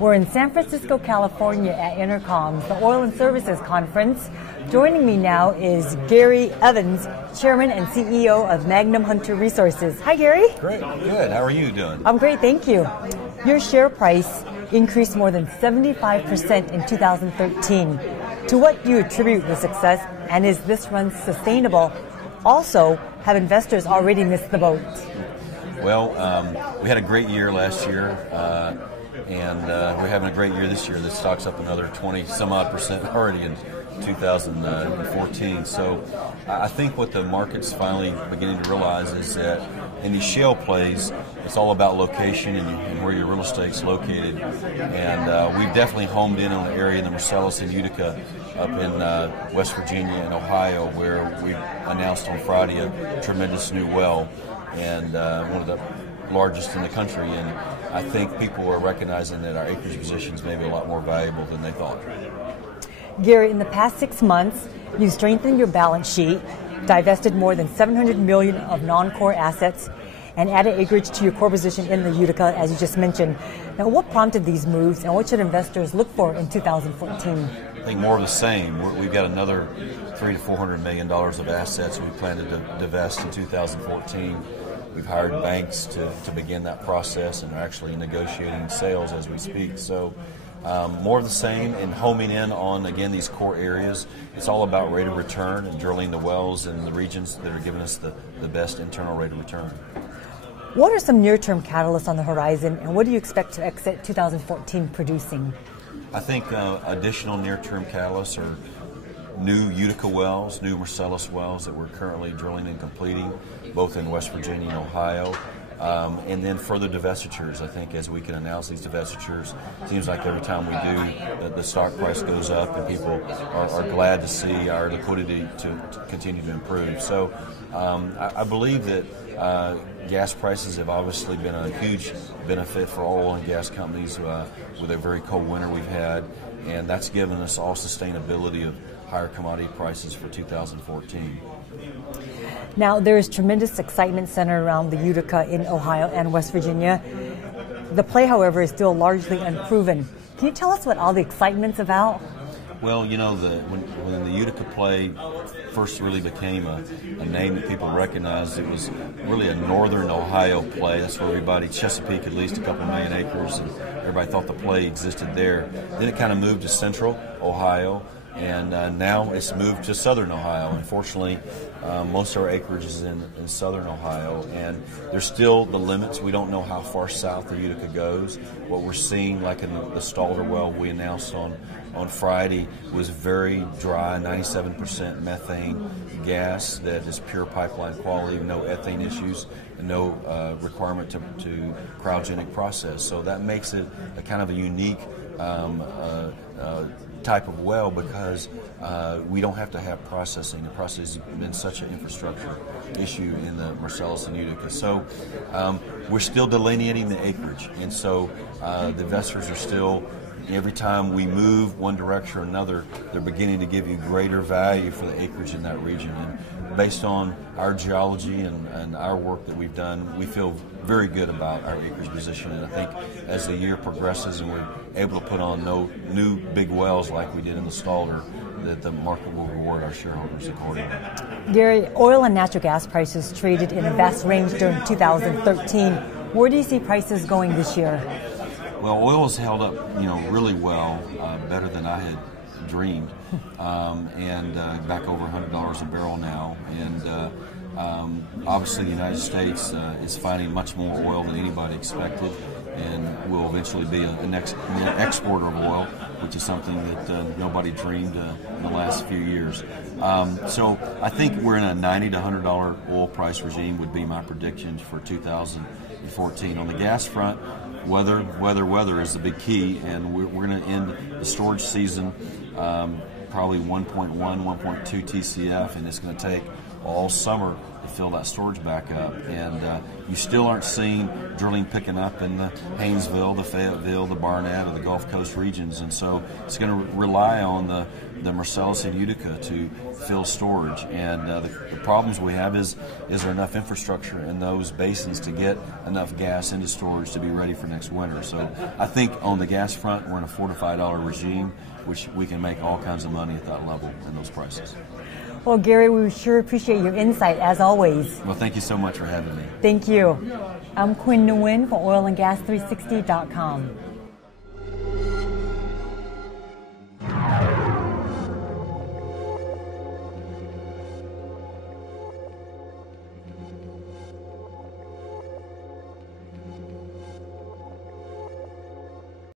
We're in San Francisco, California at EnerCom's, the Oil and Services Conference. Joining me now is Gary Evans, Chairman and CEO of Magnum Hunter Resources. Hi, Gary. Great. Good. How are you doing? I'm great, thank you. Your share price increased more than 75% in 2013. To what do you attribute the success, and is this run sustainable? Also, have investors already missed the boat? Well, we had a great year last year, and we're having a great year this year. The stock's up another 20-some-odd% already in 2014. So I think what the market's finally beginning to realize is that in these shale plays, it's all about location and where your real estate's located. And we've definitely homed in on the area in the Marcellus and Utica up in West Virginia and Ohio, where we announced on Friday a tremendous new well, and one of the largest in the country. And I think people are recognizing that our acreage positions may be a lot more valuable than they thought. Gary, in the past 6 months, you've strengthened your balance sheet, divested more than $700 million of non-core assets, and added acreage to your core position in the Utica, as you just mentioned. Now, what prompted these moves, and what should investors look for in 2014? I think more of the same. We've got another $300 to $400 million of assets we plan to divest in 2014. We've hired banks to begin that process, and are actually negotiating sales as we speak. So more of the same, and homing in on, again, these core areas. It's all about rate of return and drilling the wells in the regions that are giving us the best internal rate of return. What are some near-term catalysts on the horizon, and what do you expect to exit 2014 producing? I think additional near-term catalysts are new Utica wells, new Marcellus wells that we're currently drilling and completing, both in West Virginia and Ohio. And then further divestitures. I think as we can announce these divestitures, it seems like every time we do, the stock price goes up, and people are glad to see our liquidity to continue to improve. So I believe that gas prices have obviously been a huge benefit for oil and gas companies with a very cold winter we've had, and that's given us all sustainability of higher commodity prices for 2014. Now, there is tremendous excitement centered around the Utica in Ohio and West Virginia. The play, however, is still largely unproven. Can you tell us what all the excitement's about? Well, you know, when the Utica play first really became a name that people recognized, it was really a northern Ohio play. That's where everybody, Chesapeake at least a couple million acres, and everybody thought the play existed there. Then it kind of moved to central Ohio, and now it's moved to southern Ohio. Unfortunately, most of our acreage is in southern Ohio, and there's still the limits. We don't know how far south the Utica goes. What we're seeing, like in the Stalder well we announced on Friday, was very dry, 97% methane gas that is pure pipeline quality, no ethane issues, and no requirement to cryogenic process. So that makes it a kind of a unique type of well, because we don't have to have processing. The process has been such an infrastructure issue in the Marcellus and Utica. So we're still delineating the acreage, and so the investors are still, every time we move one direction or another, they're beginning to give you greater value for the acreage in that region. And based on our geology and our work that we've done, we feel very good about our acreage position. And I think as the year progresses and we're able to put on no new big wells like we did in the Stalder, that the market will reward our shareholders accordingly. Gary, oil and natural gas prices traded in a vast range during 2013. Where do you see prices going this year? Well, oil has held up, really well, better than I had dreamed, and back over $100 a barrel now. And obviously, the United States is finding much more oil than anybody expected, and will eventually be an exporter of oil, which is something that nobody dreamed in the last few years. So I think we're in a $90 to $100 oil price regime would be my prediction for 2014. On the gas front, weather is the big key, and we're going to end the storage season probably 1.1, 1.2 TCF, and it's going to take all summer to fill that storage back up. And you still aren't seeing drilling picking up in the Haynesville, the Fayetteville, the Barnett, or the Gulf Coast regions. And so it's going to rely on the Marcellus and Utica to fill storage. And the problems we have is there enough infrastructure in those basins to get enough gas into storage to be ready for next winter. So I think on the gas front, we're in a $4 to $5 regime, which we can make all kinds of money at that level in those prices. Well, Gary, we sure appreciate your insight, as always. Well, thank you so much for having me. Thank you. I'm Quinn Nguyen for oilandgas360.com.